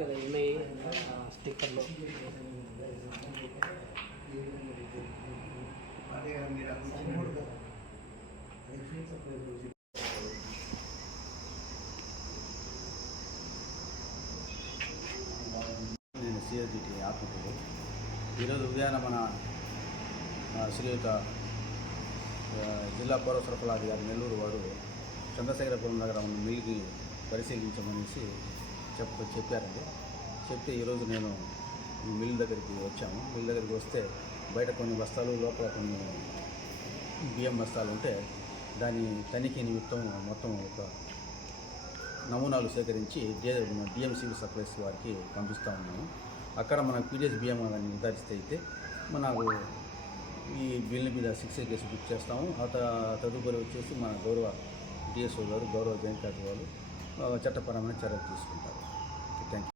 కదా ఉన్నాయి స్టిక్కర్లు. నేను సిఐజిటి ఆత్మకూరు ఈరోజు ఉదయాన మన శ్రీయుత జిల్లా పౌర సరఫరా అధికారి నెల్లూరు వాడు చంద్రశేఖరపురం నగరం మిల్కి పరిశీలించమనేసి చెప్ప చెప్పారండి. చెప్తే ఈరోజు నేను ఈ మిల్ దగ్గరికి వచ్చాము మిల్ దగ్గరికి వస్తే బయట కొన్ని బస్తాలు లోపల కొన్ని బియ్యం బస్తాలు ఉంటే దాని తనిఖీ నిమిత్తం మొత్తం ఒక నమూనాలు సేకరించి డి డిఎంసీబీ సప్లైస్ వారికి పంపిస్తూ ఉన్నాము అక్కడ మన పీడిఎస్ బియ్యం అని నిర్ధారిస్తే అయితే మనకు ఈ బిల్లు మీద సిక్స్ కేసు బుక్ చేస్తాము. ఆ తదుపరి వచ్చేసి మన గౌరవ డిఎస్ఓ గారు గౌరవ జయంతి వాళ్ళు చట్టపరమైన చర్యలు తీసుకుంటారు. Thank you